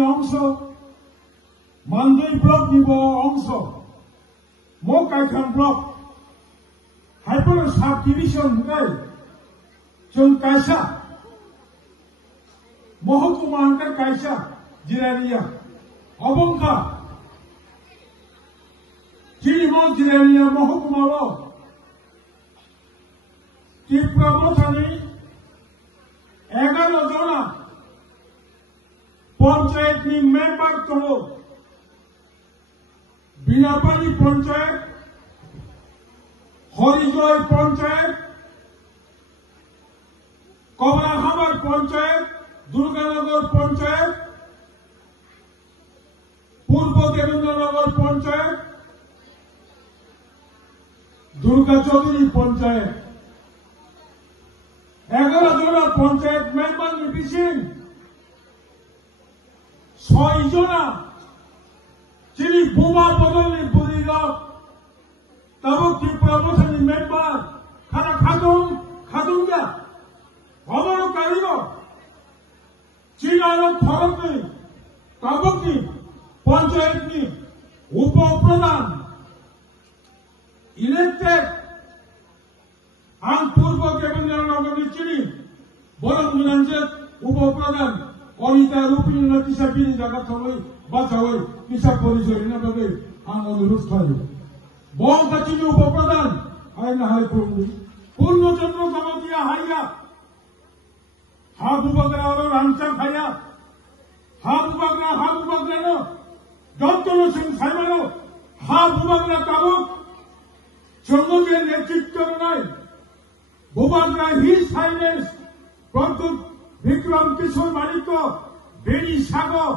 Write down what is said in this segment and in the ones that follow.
অংশ 만두이 블록 니보 엉서 모까이칸 블록 하이퍼는 삽 디비션 갈 정가샤 모호구마한가 가샤 지라니야 어벙가 지리모 지라니야 모호구마로 ত্রিপুরাবথানি 11 জনা পঞ্চায়েতনি মেম্বার দङ বিনাপানি পঞ্চায়েত হরিজয় পঞ্চায়েত কমলাহাবার পঞ্চায়েত দুর্গানগর পঞ্চায়েত পূর্ব দেবেন্দ্রনগর পঞ্চায়েত দুর্গা চৌধুরী পঞ্চায়েত 11 জনা পঞ্চায়েত মেম্বার নিবিসিন 6 জনা যিনি বোমা বদলনি বুড়িরা তাবক ত্রিপুরাবথানি মেম্বার খানা খাদুঙ্গা অমর কারিগ চীনালো খরকনি তাবকনি পঞ্চায়েতনি উপপ্রধান ইলেক্টেড आं पूर्व देवेंद्रनगरनि चिनी बरं मिनांजे उपप्रधान अनिता रूपिणी नतिसा बिनि जागा थमै बाजावै पिसा परिचयनि बागै आं अनुरोध खालामो बंका चिनी उपप्रधान आइना हाय पूर्णचंद्र गमतिया हाइया हा बुबाग्रा और रामचा खाया हा बुबाग्रा नो दत्तन सिंह साइमानो हा बुबाग्रा ताबक जंगलके नेतृत्व নাই बुबाग्रा हिज हाइनेस प्रद्युत विक्रम किशोर मालिक बेनी सागर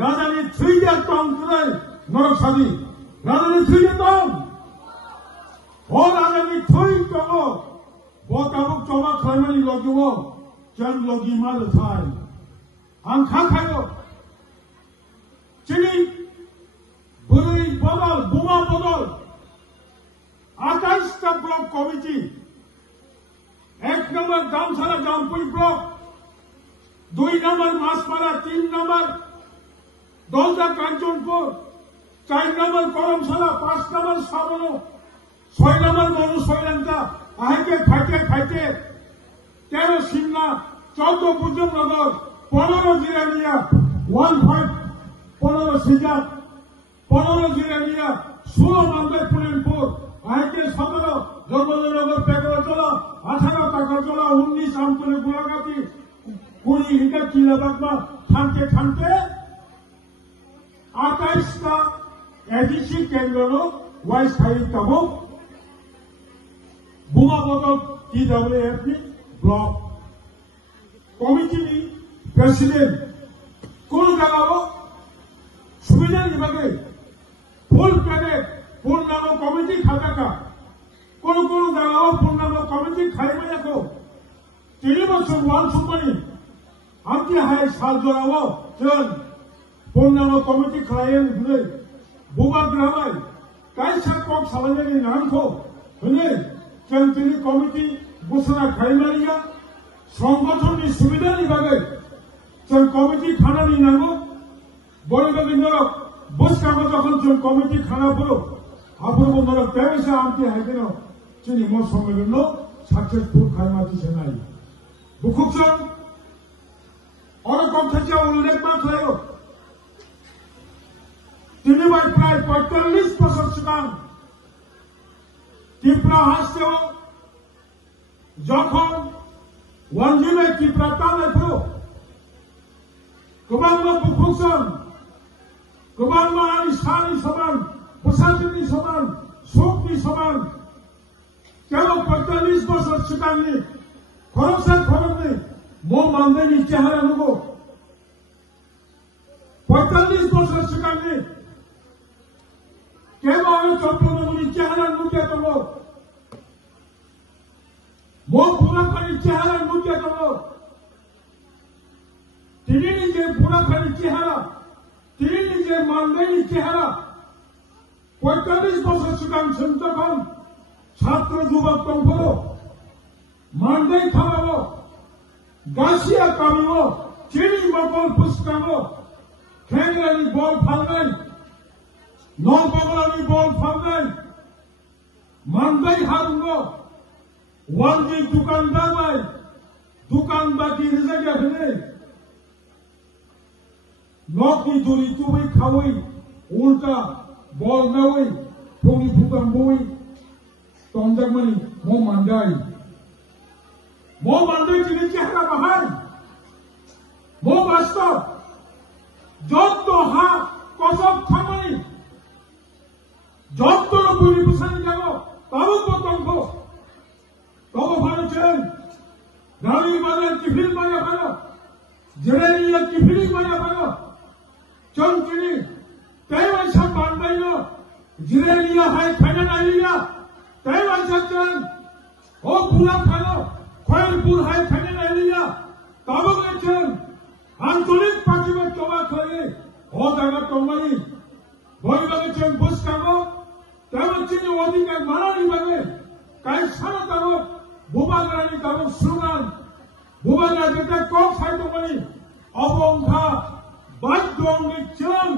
राजानि थैया टं कुराय नरसादी राजानि थैया टं हो राजानि थै टं बताबक जमा खालामनानै लगिवो जन लगी माल थाय आं खाखायो चिनि बुरै बदल बुमा बदल 28 टा block committee 1 number Damsara Jampui block 2 number Maspara 3 number Daulata Kanchanpur 4 number Karamshala 5 number Sabno 6 number Manu Soylanka आगे फाटे 13 शिमला 14 बुजुर्गनगर 15 जिरानिया 15 सिजात 15 जिरानिया 16 नंबर पुलिनपुर आगे 17 जगदनगर पेगरचला 18 टाकाचला 19 आमपुरे गुलागाती 20 हिंगा किलाबागमा थांके 28 टा एडीसी केंद्रनो वाइस थाई तबो बुमा बदल TWF नि ब्लक कमिटी नि प्रेसिडेंट कोन जागाबो सुबिदा निबागे फुल पेडेड पूर्णांग कमिटी खाताका कोन जागाओ पूर्णांग कमिटी खाइबे जाको 3 বছর ওয়ান সুপারি आमती हाय साल जरावो जों पूर्णांग कमिटी खालायन हुनै बुबाग्राबाय कायसा कक सालायनायनि नामखौ हुनै जों दिनै कमिटी घोषणा खालामनाया संगठननि सुबिदानि बागै जों कमिटी खानानि नांगौ बयबो नरक बसकाबो जखन जों कमिटी खानाफोर हाफोरबो नरक तेरेसा आमती हायदेनो जोंनि म सम्मेलननो सक्सेसफुल खालामनानै सेनाय बुखुकजों अरकम खाथियाव उल्लेख मा खालायो दिनैबाय प्राय 45 बोसोर सिगां त्रिपुरा हादसायाव जखन अनजिमाया त्रिपुरा तानायफोर गोबां बुखुकजों गोबां मानि सानि समान प्रसादनि समान सुखनि समान केवल 45 बोसोर सिगांनि खरसा खरमनि मो मानदैनि चेहरा नुगो 45 बोसोर सिगांनि केवल चौपननि चेहरा नुके दङ मो बुढाखानि चेहरा नुके दङ दिनैनि जे बुढाखानि चेहरा दिनैनि जे मानदैनि चेहरा 45 बोसोर सिगांसिम जखन छात्र युवक दंफोरो मानदै खालामो गासिया कामियो चिनी मकल पुस्कामो खेंगरानि बल फालनाय नलबागलानि बल फालनाय मानदाय हारुंगो वालनि दुकानदार बाय दुकान बाकी रिजाया हने नकनि दुरी तुबै खावै उल्टा बल नावै फुंनि फुकाम बय तंजाकमानि मो मानदाय दिनै चेहरा बाहाय मो बास्तव যত হা কসব খামানি যত পুরি পুসানি যাব তাও পতঙ্গ তব ভারতেন রানী বাজার কিফিল বাজা ভালো জেরেনিয়া কিফিলি বাজা ভালো চমকিনি তাই ওইসব বান্দাই না জেরেনিয়া হাই খানা নাইলিয়া তাই ওইসব চান ও পুরা খালো খয়রপুর হাই খানা নাইলিয়া তব গেছেন আঞ্চলিক পার্টিকে জমা করে ও জায়গা টমানি বইবাগে চেন বুঝকাগো তেমন চিনি অধিকার মানানি বাগে কাই সারা তাগো বুবাগানি তাগো সুনান বুবাগা যেটা কক সাইটমানি অবংঘা বাদ্যঙ্গি চেন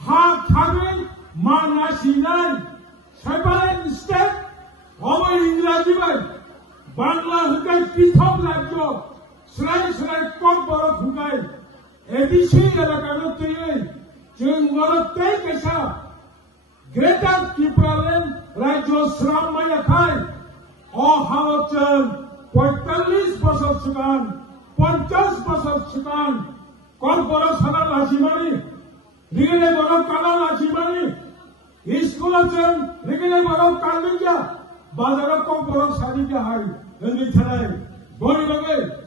হা খাগে মা নাসিনাই সেপারেট স্টেট অবৈ ইংরাজি বাই বাংলা হুকাই পৃথক রাজ্য সেরাই কম বড় ঢুকায় এডিসি এলাকার তৈরি जों मरते कैसा ग्रेटर त्रिपुरालैंड राज्य श्राम मायाखाय अहावचन 45 বছর सिगां 50 বছর सिगां कम बड़ सादा लाजिमानि रिगेले बड़ काला लाजिमानि स्कुलाचन रिगेले बड़ कालिजा बाजाराव कम बड़ सारिजा हाय नोंनि थानाय बयबो